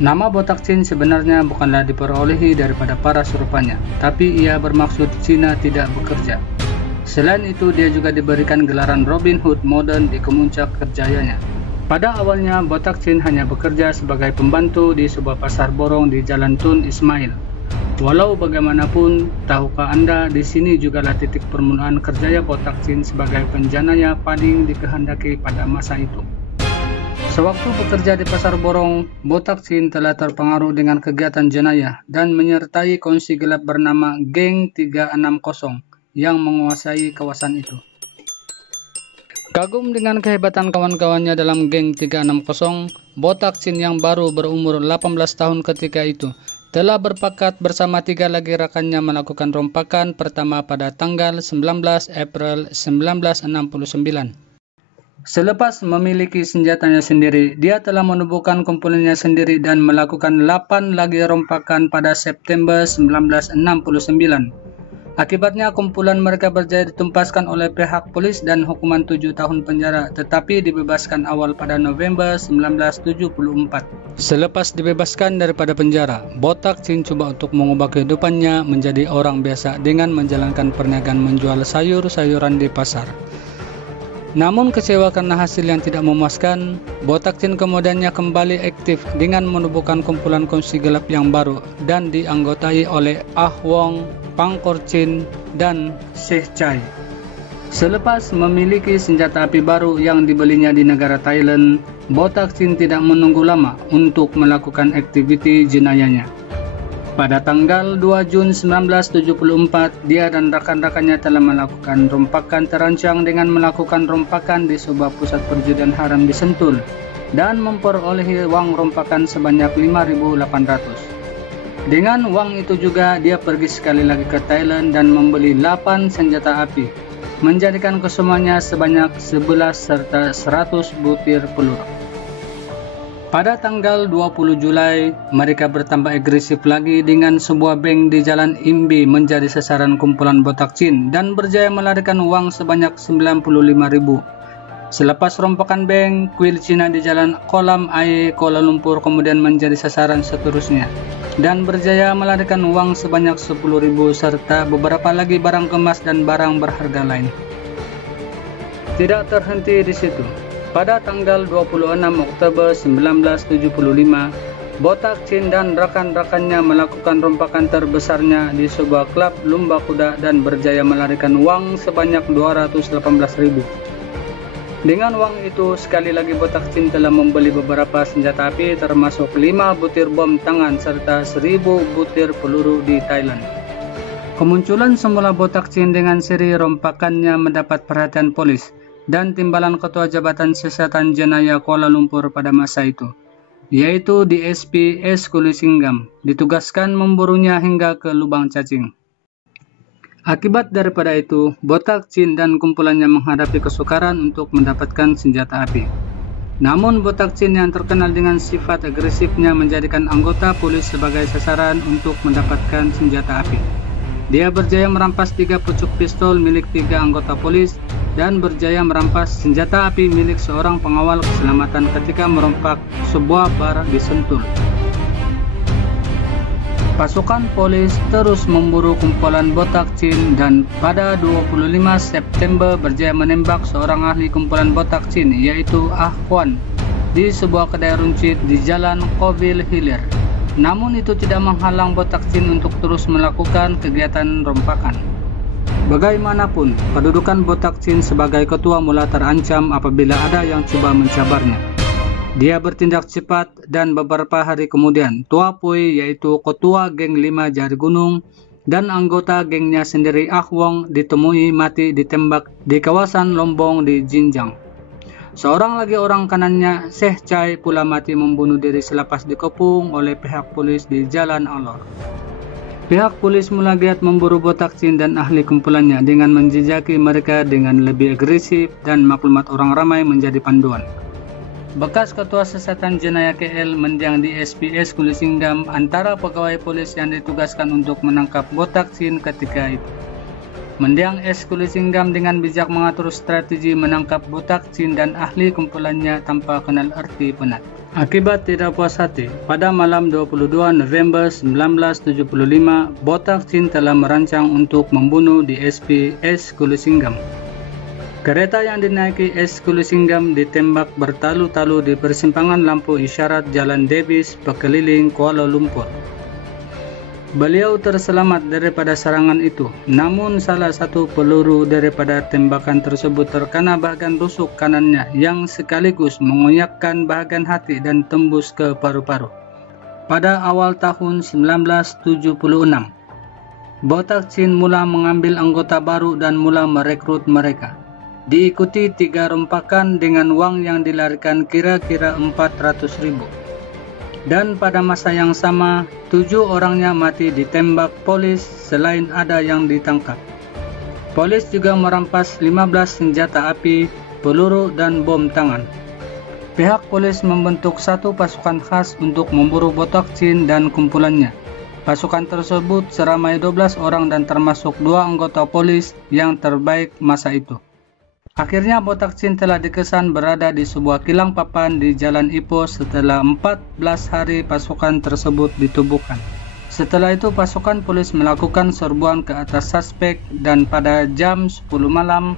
Nama Botak Chin sebenarnya bukanlah diperolehi daripada para serupanya, tapi ia bermaksud Cina tidak bekerja. Selain itu, dia juga diberikan gelaran Robin Hood modern di kemuncak kerjayanya. Pada awalnya, Botak Chin hanya bekerja sebagai pembantu di sebuah pasar borong di Jalan Tun Ismail. Walau bagaimanapun, tahukah Anda di sini jugalah titik permulaan kerjaya Botak Chin sebagai penjanaya paling dikehendaki pada masa itu. Sewaktu bekerja di pasar borong, Botak Chin telah terpengaruh dengan kegiatan jenayah dan menyertai kongsi gelap bernama Geng 360 yang menguasai kawasan itu. Kagum dengan kehebatan kawan-kawannya dalam Geng 360, Botak Chin yang baru berumur 18 tahun ketika itu telah berpakat bersama 3 lagi rekannya melakukan rompakan pertama pada tanggal 19 April 1969. Selepas memiliki senjatanya sendiri, dia telah menubuhkan kumpulannya sendiri dan melakukan 8 lagi rompakan pada September 1969. Akibatnya kumpulan mereka berjaya ditumpaskan oleh pihak polis dan hukuman 7 tahun penjara, tetapi dibebaskan awal pada November 1974. Selepas dibebaskan daripada penjara, Botak Chin coba untuk mengubah kehidupannya menjadi orang biasa dengan menjalankan perniagaan menjual sayur-sayuran di pasar. Namun kecewa karena hasil yang tidak memuaskan, Botak Chin kemudiannya kembali aktif dengan menubuhkan kumpulan kongsi gelap yang baru dan dianggotai oleh Ah Wong, Pangkor Chin, dan Seh Chai. Selepas memiliki senjata api baru yang dibelinya di negara Thailand, Botak Chin tidak menunggu lama untuk melakukan aktiviti jenayahnya. Pada tanggal 2 Jun 1974, dia dan rekan-rekannya telah melakukan rompakan terancang dengan melakukan rompakan di sebuah pusat perjudian haram di Sentul dan memperolehi wang rompakan sebanyak 5.800. Dengan uang itu juga dia pergi sekali lagi ke Thailand dan membeli 8 senjata api, menjadikan kesemuanya sebanyak 11 serta 100 butir peluru. Pada tanggal 20 Julai, mereka bertambah agresif lagi dengan sebuah bank di Jalan Imbi menjadi sasaran kumpulan Botak Chin dan berjaya melarikan uang sebanyak 95.000. Selepas rompakan bank, kuil Cina di Jalan Kolam Air, Kuala Lumpur kemudian menjadi sasaran seterusnya dan berjaya melarikan uang sebanyak 10.000 serta beberapa lagi barang kemas dan barang berharga lain. Tidak terhenti di situ. Pada tanggal 26 Oktober 1975, Botak Chin dan rekan-rekannya melakukan rompakan terbesarnya di sebuah klub lumba kuda dan berjaya melarikan uang sebanyak 218.000. Dengan uang itu, sekali lagi Botak Chin telah membeli beberapa senjata api termasuk 5 butir bom tangan serta 1.000 butir peluru di Thailand. Kemunculan semula Botak Chin dengan seri rompakannya mendapat perhatian polis dan timbalan Ketua Jabatan Siasatan Jenayah Kuala Lumpur pada masa itu, yaitu DSP S. Kulisinggam, ditugaskan memburunya hingga ke lubang cacing. Akibat daripada itu, Botak Chin dan kumpulannya menghadapi kesukaran untuk mendapatkan senjata api. Namun Botak Chin yang terkenal dengan sifat agresifnya menjadikan anggota polis sebagai sasaran untuk mendapatkan senjata api. Dia berjaya merampas 3 pucuk pistol milik 3 anggota polis dan berjaya merampas senjata api milik seorang pengawal keselamatan ketika merompak sebuah bar di Sentul. Pasukan polis terus memburu kumpulan Botak Chin dan pada 25 September berjaya menembak seorang ahli kumpulan Botak Chin yaitu Ah Kwan di sebuah kedai runcit di Jalan Kovil Hilir. Namun itu tidak menghalang Botak Chin untuk terus melakukan kegiatan rompakan. Bagaimanapun, kedudukan Botak Chin sebagai ketua mula terancam apabila ada yang coba mencabarnya. Dia bertindak cepat dan beberapa hari kemudian, Tua Pui yaitu ketua geng 5 Jari Gunung dan anggota gengnya sendiri Ah Wong ditemui mati ditembak di kawasan Lombong di Jinjang. Seorang lagi orang kanannya, Seh Chai, pula mati membunuh diri selepas dikepung oleh pihak polis di Jalan Alor. Pihak polis mula giat memburu Botak Chin dan ahli kumpulannya dengan menjejaki mereka dengan lebih agresif dan maklumat orang ramai menjadi panduan. Bekas Ketua Siasatan Jenayah KL mendiang di SPS Kulisinggam antara pegawai polis yang ditugaskan untuk menangkap Botak Chin ketika itu. Mendiang S. Kulisinggam dengan bijak mengatur strategi menangkap Botak Chin dan ahli kumpulannya tanpa kenal arti penat. Akibat tidak puas hati, pada malam 22 November 1975, Botak Chin telah merancang untuk membunuh DSP S. Kulusinggam. Kereta yang dinaiki S. Kulusinggam ditembak bertalu-talu di persimpangan lampu isyarat Jalan Davis, Pekeliling, Kuala Lumpur. Beliau terselamat daripada serangan itu, namun salah satu peluru daripada tembakan tersebut terkena bahagian rusuk kanannya yang sekaligus mengoyakkan bahagian hati dan tembus ke paru-paru. Pada awal tahun 1976, Botak Chin mula mengambil anggota baru dan mula merekrut mereka. Diikuti 3 rompakan dengan wang yang dilarikan kira-kira 400.000. Dan pada masa yang sama, 7 orangnya mati ditembak polis selain ada yang ditangkap. Polis juga merampas 15 senjata api, peluru dan bom tangan. Pihak polis membentuk satu pasukan khas untuk memburu Botak Chin dan kumpulannya. Pasukan tersebut seramai 12 orang dan termasuk 2 anggota polis yang terbaik masa itu. Akhirnya Botak Chin telah dikesan berada di sebuah kilang papan di Jalan Ipoh setelah 14 hari pasukan tersebut ditubuhkan. Setelah itu pasukan polis melakukan serbuan ke atas suspek dan pada jam 10 malam,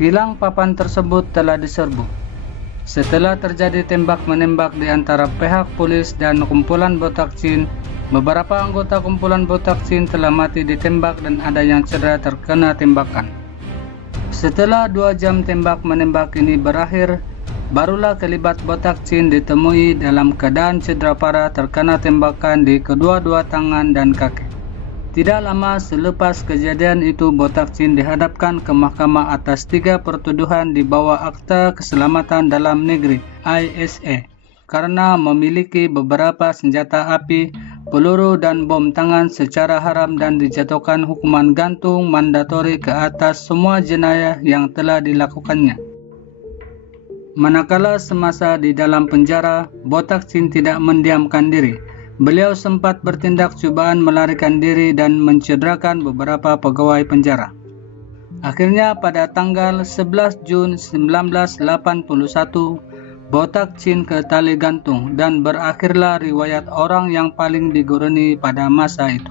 kilang papan tersebut telah diserbu. Setelah terjadi tembak-menembak di antara pihak polis dan kumpulan Botak Chin, beberapa anggota kumpulan Botak Chin telah mati ditembak dan ada yang cedera terkena tembakan. Setelah 2 jam tembak-menembak ini berakhir, barulah kelibat Botak Chin ditemui dalam keadaan cedera parah terkena tembakan di kedua-dua tangan dan kaki. Tidak lama selepas kejadian itu, Botak Chin dihadapkan ke mahkamah atas 3 pertuduhan di bawah Akta Keselamatan Dalam Negeri (ISA) karena memiliki beberapa senjata api, peluru dan bom tangan secara haram dan dijatuhkan hukuman gantung mandatori ke atas semua jenayah yang telah dilakukannya. Manakala semasa di dalam penjara, Botak Chin tidak mendiamkan diri. Beliau sempat bertindak cubaan melarikan diri dan mencederakan beberapa pegawai penjara. Akhirnya pada tanggal 11 Jun 1981, Botak Chin ke tali gantung dan berakhirlah riwayat orang yang paling diguruni pada masa itu.